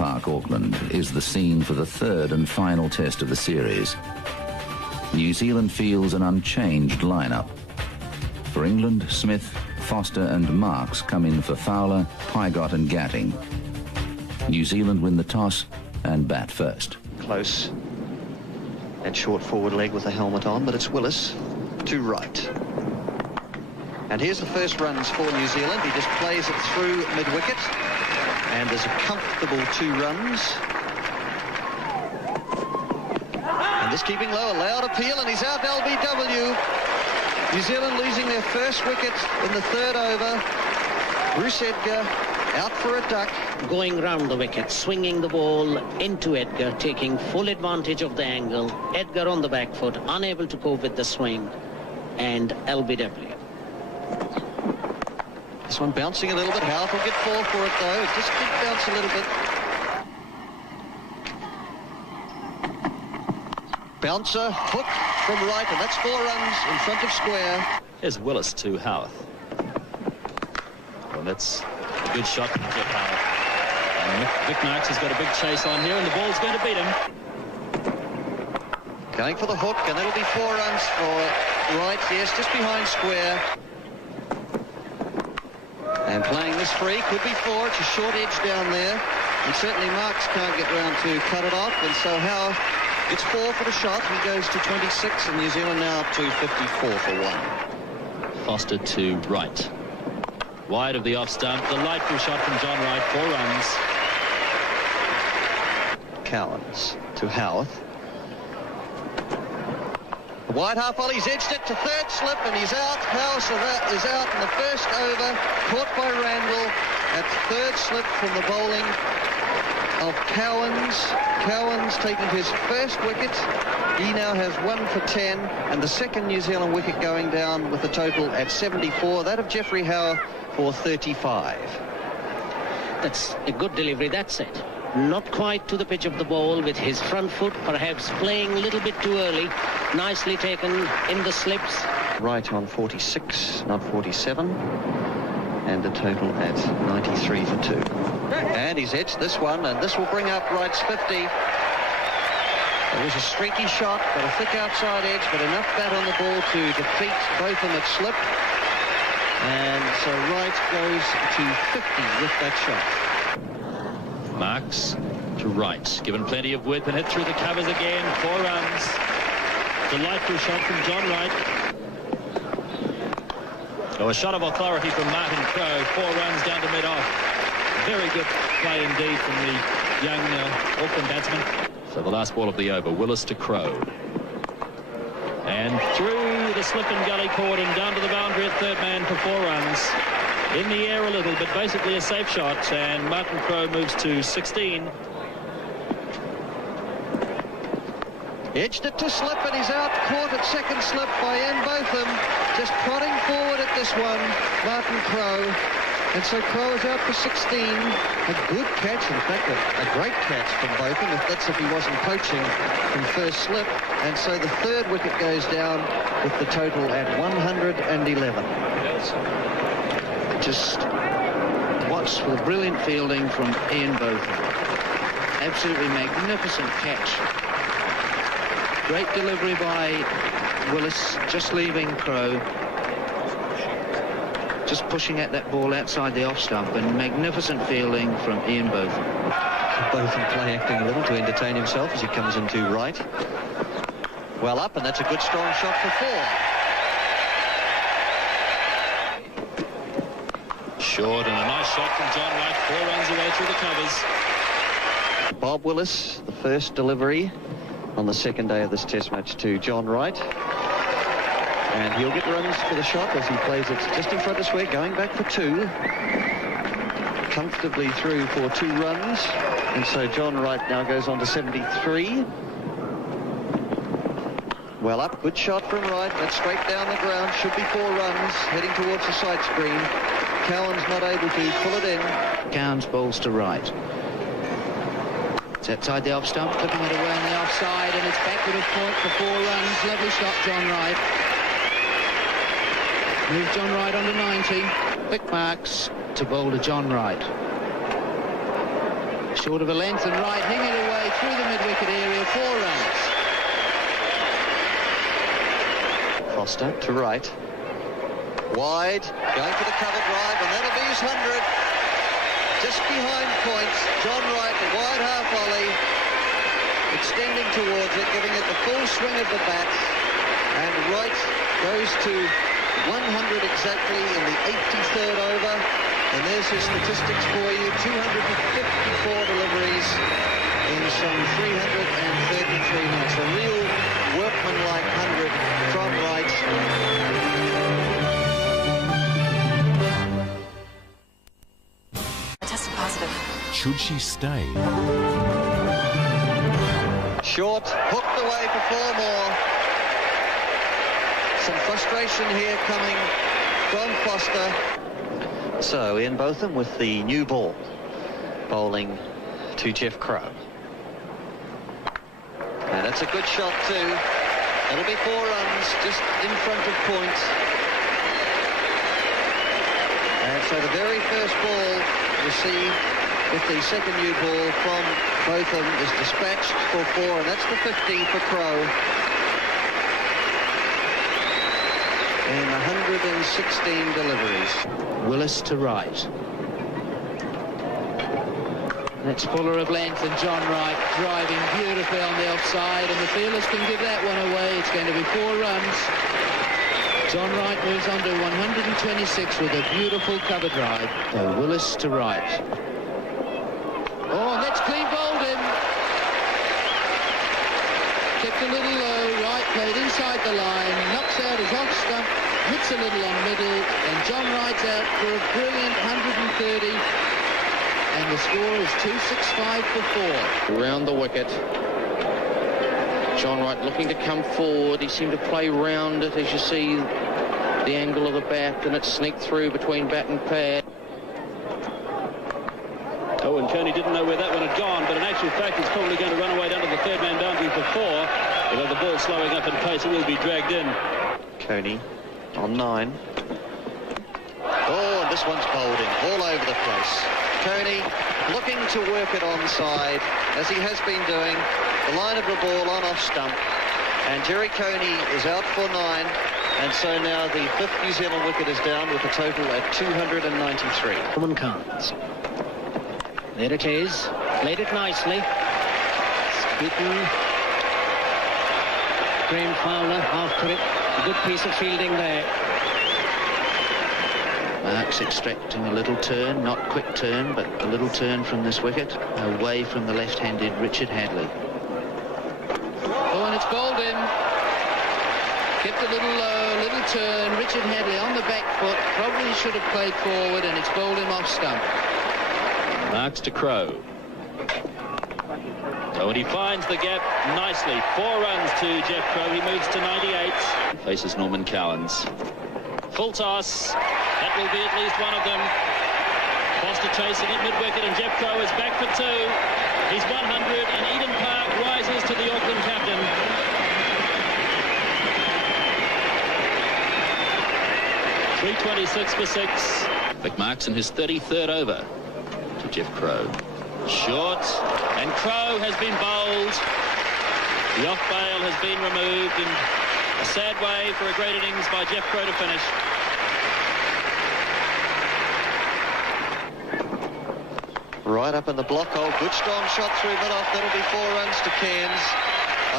Park, Auckland, is the scene for the third and final test of the series. New Zealand fields an unchanged lineup. For England, Smith, Foster and Marks come in for Fowler, Pygott and Gatting. New Zealand win the toss and bat first. Close. That short forward leg with the helmet on, but it's Willis to right. And here's the first runs for New Zealand. He just plays it through mid-wicket. And there's a comfortable 2 runs. And this keeping low, a loud appeal, and he's out LBW. New Zealand losing their first wicket in the 3rd over. Bruce Edgar out for a duck. Going round the wicket, swinging the ball into Edgar, taking full advantage of the angle. Edgar on the back foot, unable to cope with the swing, and LBW. This one bouncing a little bit. Howard will get 4 for it, though. It just did bounce a little bit. Bouncer, hook from right, and that's 4 runs in front of square. Here's Willis to Howarth. Well, that's a good shot from Jeff Howarth. And Vic Marks has got a big chase on here, and the ball's going to beat him. Going for the hook, and that'll be 4 runs for right, yes, just behind square. And playing this free, could be 4, it's a short edge down there. And certainly Marks can't get round to cut it off, and so Howarth gets 4 for the shot. He goes to 26, and New Zealand now up to 54 for 1. Foster to right. Wide of the off stump, delightful shot from John Wright, 4 runs. Cowans to Howarth. The wide half volley's edged it to 3rd slip, and he's out. Howarth is out in the 1st over, caught by Randall at 3rd slip from the bowling of Cowans. Cowans taking his 1st wicket. He now has 1 for 10, and the 2nd New Zealand wicket going down with a total at 74. That of Jeffrey Howe for 35. That's a good delivery, that's it. Not quite to the pitch of the ball with his front foot, perhaps playing a little bit too early. Nicely taken in the slips. Right on 46, not 47. And a total at 93 for 2. And he's edged this one, and this will bring up Wright's 50. It was a streaky shot, got a thick outside edge, but enough bat on the ball to defeat Botham at slip. And so Wright goes to 50 with that shot. Marks to right, given plenty of width and hit through the covers again, 4 runs. Delightful shot from John Wright. Oh, a shot of authority from Martin Crowe, 4 runs down to mid-off. Very good play indeed from the young Auckland batsman. So the last ball of the over, Willis to Crowe. And through the slip and gully cord and down to the boundary at 3rd man for 4 runs. In the air a little, but basically a safe shot, and Martin Crowe moves to 16. Edged it to slip, and he's out, caught at 2nd slip by Ian Botham. Just prodding forward at this one, Martin Crowe. And so Crowe is out for 16. A good catch, in fact, a great catch from Botham, if he wasn't poaching from 1st slip. And so the 3rd wicket goes down with the total at 111. Just watch for the brilliant fielding from Ian Botham. Absolutely magnificent catch. Great delivery by Willis, just leaving Crowe. Just pushing at that ball outside the off stump, and magnificent fielding from Ian Botham. Botham play acting a little to entertain himself as he comes into right. Well up, and that's a good strong shot for 4. Short, and a nice shot from John Wright, 4 runs away through the covers. Bob Willis, the first delivery on the 2nd day of this test match to John Wright. And he'll get runs for the shot as he plays it just in front of square, going back for 2. Comfortably through for 2 runs. And so John Wright now goes on to 73. Well up, good shot from Wright. That's straight down the ground. Should be 4 runs, heading towards the side screen. Cowan's not able to pull it in. Cowans bowls to right. It's outside the off stump, clipping it away on the offside, and it's backward of point for 4 runs. Lovely shot, John Wright. Moves John Wright on to 90. Vic Marks to bowl to John Wright. Short of a length and right, hitting it away through the mid-wicket area, 4 runs. Foster to right. Wide, going for the cover drive, and that'll be his 100. Just behind points, John Wright, the wide half volley, extending towards it, giving it the full swing of the bat, and Wright goes to 100 exactly in the 83rd over, and there's his statistics for you, 254 deliveries in some 333 knots. A real workmanlike 100 from Wright. Tested positive. Should she stay? Short, hooked away for 4 more. Some frustration here coming from Foster. So Ian Botham with the new ball, bowling to Jeff Crow. And that's a good shot too. That'll be 4 runs just in front of point. And so the very first ball received with the second new ball from Botham is dispatched for 4, and that's the 50 for Crow. In 116 deliveries. Willis to right. That's fuller of length, and John Wright driving beautifully on the offside, and the fielders can give that one away. It's going to be 4 runs. John Wright moves on to 126 with a beautiful cover drive. So Willis to right. Oh, and that's clean bowled him. Kept a little low, Wright played inside the line, knocks out his off stump, hits a little on middle, and John Wright's out for a brilliant 130. And the score is 265 for 4. Around the wicket. John Wright looking to come forward. He seemed to play round it, as you see the angle of the bat, and it sneaked through between bat and pad. Oh, and Coney didn't know where that one had gone, but in actual fact, it's probably going to run away down to the 3rd man boundary for 4. Although the ball slowing up in pace, it will be dragged in. Coney on 9. Oh, and this one's bowled in all over the place. Coney looking to work it onside, as he has been doing. The line of the ball on off stump, and Jerry Coney is out for 9, and so now the 5th New Zealand wicket is down with a total at 293. Norman Carnes. There it is. Played it nicely. Beaten. Graham Fowler after it. A good piece of fielding there. Marks extracting a little turn, not quick turn, but a little turn from this wicket, away from the left-handed Richard Hadley. Oh, and it's bowled in. Kept a little low, little turn. Richard Hadley on the back foot, probably should have played forward, and it's bowled him off stump. Marks to Crow. Oh, and he finds the gap nicely. 4 runs to Jeff Crow. He moves to 98. Faces Norman Cowans. Full toss. That will be at least one of them. Foster chasing at mid-wicket, and Jeff Crow is back for 2. He's 100, and Eden Park rises to the Auckland captain. .326 for 6. McMarks in his 33rd over to Jeff Crow. Short, and Crow has been bowled. The off bail has been removed, and a sad way for a great innings by Jeff Crow to finish. Right up in the block hole, good strong shot through mid-off. That'll be 4 runs to Cairns.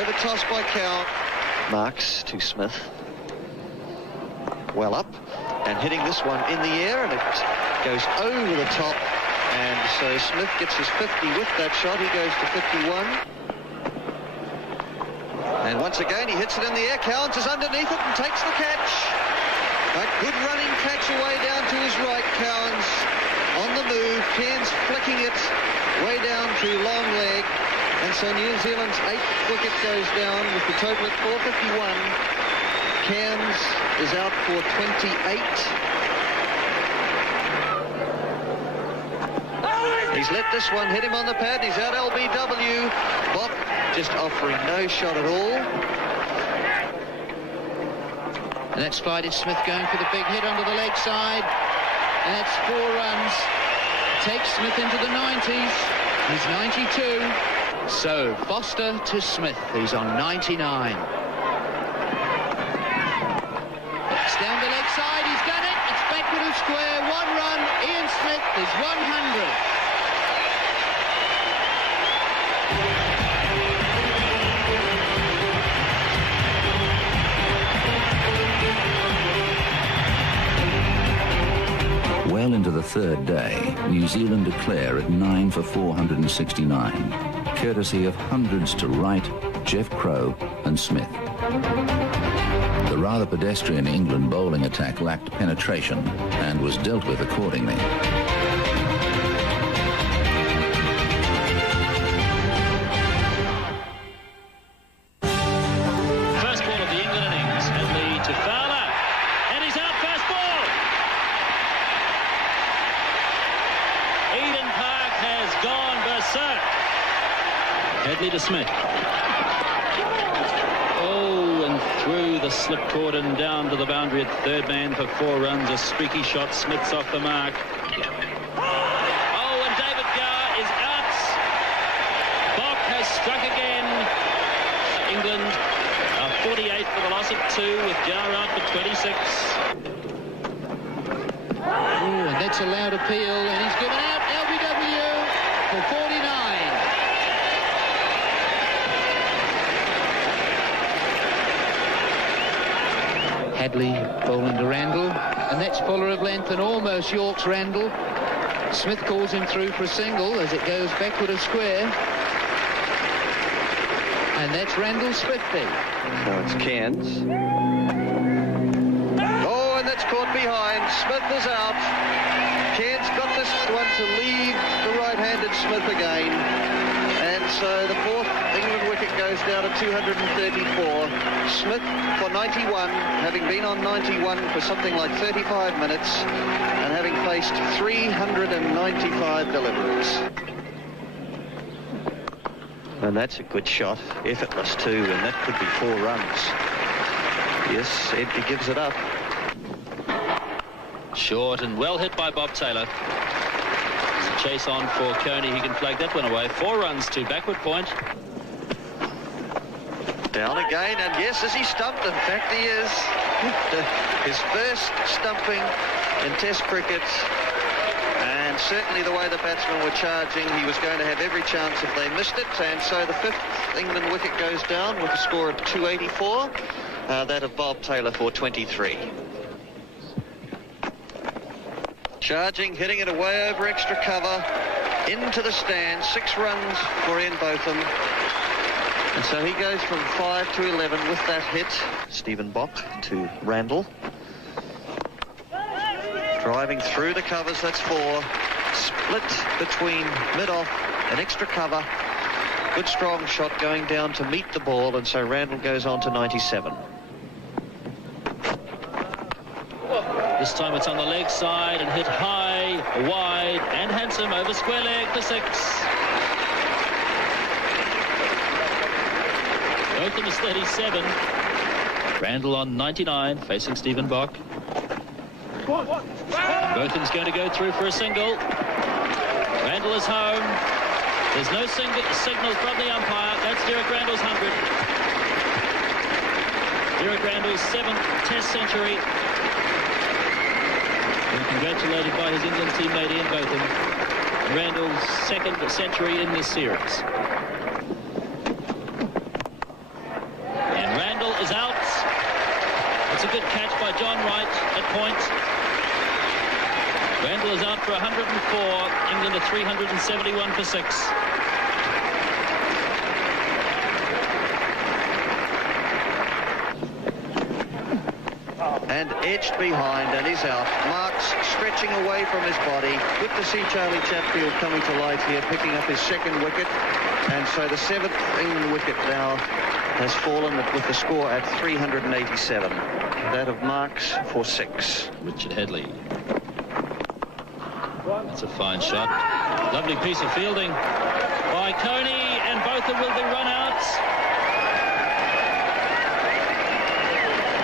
Over toss by Count. Marks to Smith. Well up, and hitting this one in the air, and it goes over the top. And so Smith gets his 50 with that shot. He goes to 51. And once again, he hits it in the air. Cowans is underneath it and takes the catch. A good running catch away down to his right. Cowans on the move. Cairns flicking it way down to long leg. And so New Zealand's 8th wicket goes down with the total at 451. Cairns is out for 28. He's let this one hit him on the pad. He's out LBW. Bob just offering no shot at all. And that's Spidey Smith going for the big hit onto the leg side. And that's 4 runs. Takes Smith into the 90s. He's 92. So Foster to Smith, who's on 99. It's down the leg side, he's done it. It's backward of square, one run. Ian Smith is 100. Well into the third day, New Zealand declare at 9 for 469, courtesy of hundreds to Wright, Jeff Crow and Smith. The rather pedestrian England bowling attack lacked penetration and was dealt with accordingly. First ball of the England innings, Headley to Fowler, and he's out, fast ball. Eden Park has gone berserk. Headley to Smith. Oh, and through the slip cord and down to the boundary at third man for 4 runs. A streaky shot. Smith's off the mark. Oh, and David Gower is out. Bok has struck again. England are 48 for the loss of 2 with Gower out for 26. Oh, and that's a loud appeal, and he's given out LBW for 49. Hadley bowling to Randall, and that's fuller of length and almost York's Randall. Smith calls him through for a single as it goes backward of square. And that's Randall's 50. So it's Cairns. Oh, and that's caught behind. Smith is out. Cairns got this one to leave the right-handed Smith again. And so the 4th England wicket goes down to 234. Smith for 91, having been on 91 for something like 35 minutes and having faced 395 deliveries. And that's a good shot, effortless too, and that could be 4 runs. Yes, Edgar gives it up. Short and well hit by Bob Taylor. There's a chase on for Coney. He can flag that one away. 4 runs to backward point. Down again, and yes, is he stumped? In fact, he is. His first stumping in Test cricket. And certainly the way the batsmen were charging, he was going to have every chance if they missed it. And so the 5th England wicket goes down with a score of 284. That of Bob Taylor for 23. Charging, hitting it away over extra cover, into the stand. 6 runs for Ian Botham. And so he goes from 5 to 11 with that hit. Stephen Bok to Randall. Driving through the covers, that's 4. Split between mid-off and extra cover. Good strong shot going down to meet the ball, and so Randall goes on to 97. This time it's on the leg side and hit high, wide and handsome over square leg for 6. Botham is 37. Randall on 99, facing Stephen Bok. Botham's going to go through for a single. Randall is home. There's no signal from the umpire. That's Derek Randall's 100. Derek Randall's 7th Test century. And congratulated by his England teammate Ian Botham. Randall's 2nd century in this series. And Randall is out. It's a good catch by John Wright at point. Randall is out for 104. England are 371 for 6. And edged behind, and he's out. Marks stretching away from his body. Good to see Charlie Chatfield coming to light here, picking up his 2nd wicket. And so the 7th England wicket now has fallen with the score at 387. That of Marks for 6. Richard Headley. That's a fine shot. Lovely piece of fielding by Coney, and Botham will be run out.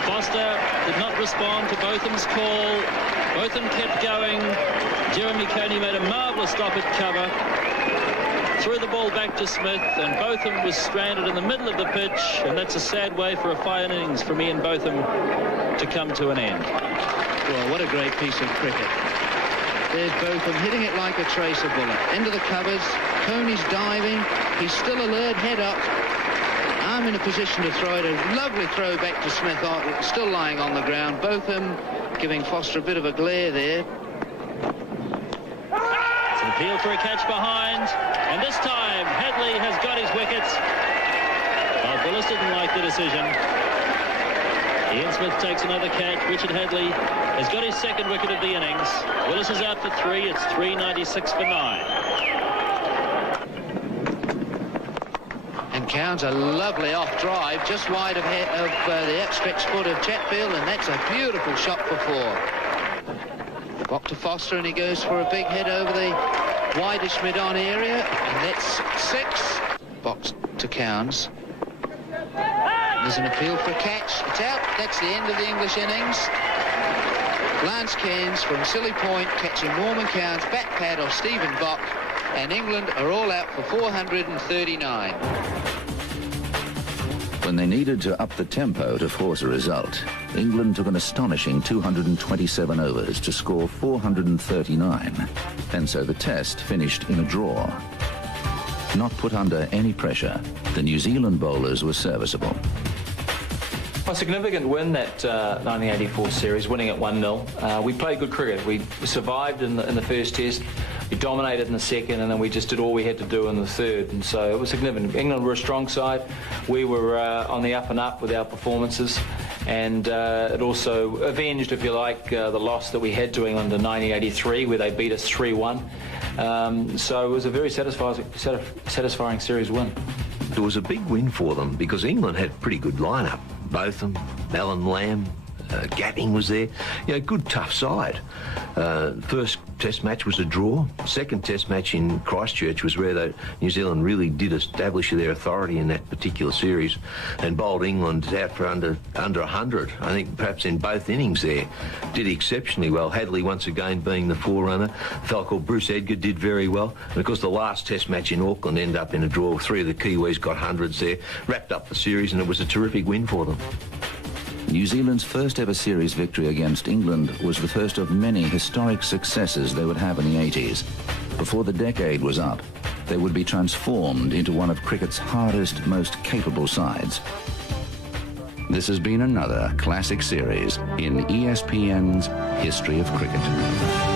Foster did not respond to Botham's call. Botham kept going. Jeremy Coney made a marvellous stop at cover. threw the ball back to Smith, and Botham was stranded in the middle of the pitch, and that's a sad way for a fine innings from Ian Botham to come to an end. Well, what a great piece of cricket. There's Botham hitting it like a tracer bullet. Into the covers. Coney's diving. He's still alert, head up. I'm in a position to throw it. A lovely throw back to Smith, still lying on the ground. Botham giving Foster a bit of a glare there. It's an appeal for a catch behind, and this time Hadley has got his wickets. Well, Willis didn't like the decision. Ian Smith takes another catch. Richard Hadley has got his second wicket of the innings. Willis is out for 3. It's 396 for 9. And Cowan's a lovely off drive, just wide of the outstretched foot of Chatfield, and that's a beautiful shot for 4. Back to Foster, and he goes for a big hit over the wideish mid-on area, and that's 6. Box to Cowans. There's an appeal for a catch. It's out. That's the end of the English innings. Lance Cairns from Silly Point catching Norman Cowans, back pad off Stephen Bock, and England are all out for 439. When they needed to up the tempo to force a result, England took an astonishing 227 overs to score 439, and so the test finished in a draw. Not put under any pressure, the New Zealand bowlers were serviceable. A significant win, that 1984 series, winning at 1-0. We played good cricket. We survived in the first test. We dominated in the second, and then we just did all we had to do in the third. And so it was significant. England were a strong side. We were on the up and up with our performances. And it also avenged, if you like, the loss that we had to England in 1983, where they beat us 3-1. So it was a very satisfying series win. It was a big win for them because England had a pretty good lineup. Botham, Alan Lamb, Gatting was there. You know, good tough side. First test match was a draw. Second test match in Christchurch was where New Zealand really did establish their authority in that particular series and bowled England out for under 100. I think perhaps in both innings there. Did exceptionally well. Hadley once again being the forerunner. A fellow called Bruce Edgar did very well. And of course the last test match in Auckland ended up in a draw. 3 of the Kiwis got hundreds there. Wrapped up the series, and it was a terrific win for them. New Zealand's first ever series victory against England was the first of many historic successes they would have in the 80s. Before the decade was up, they would be transformed into one of cricket's hardest, most capable sides. This has been another classic series in ESPN's History of Cricket.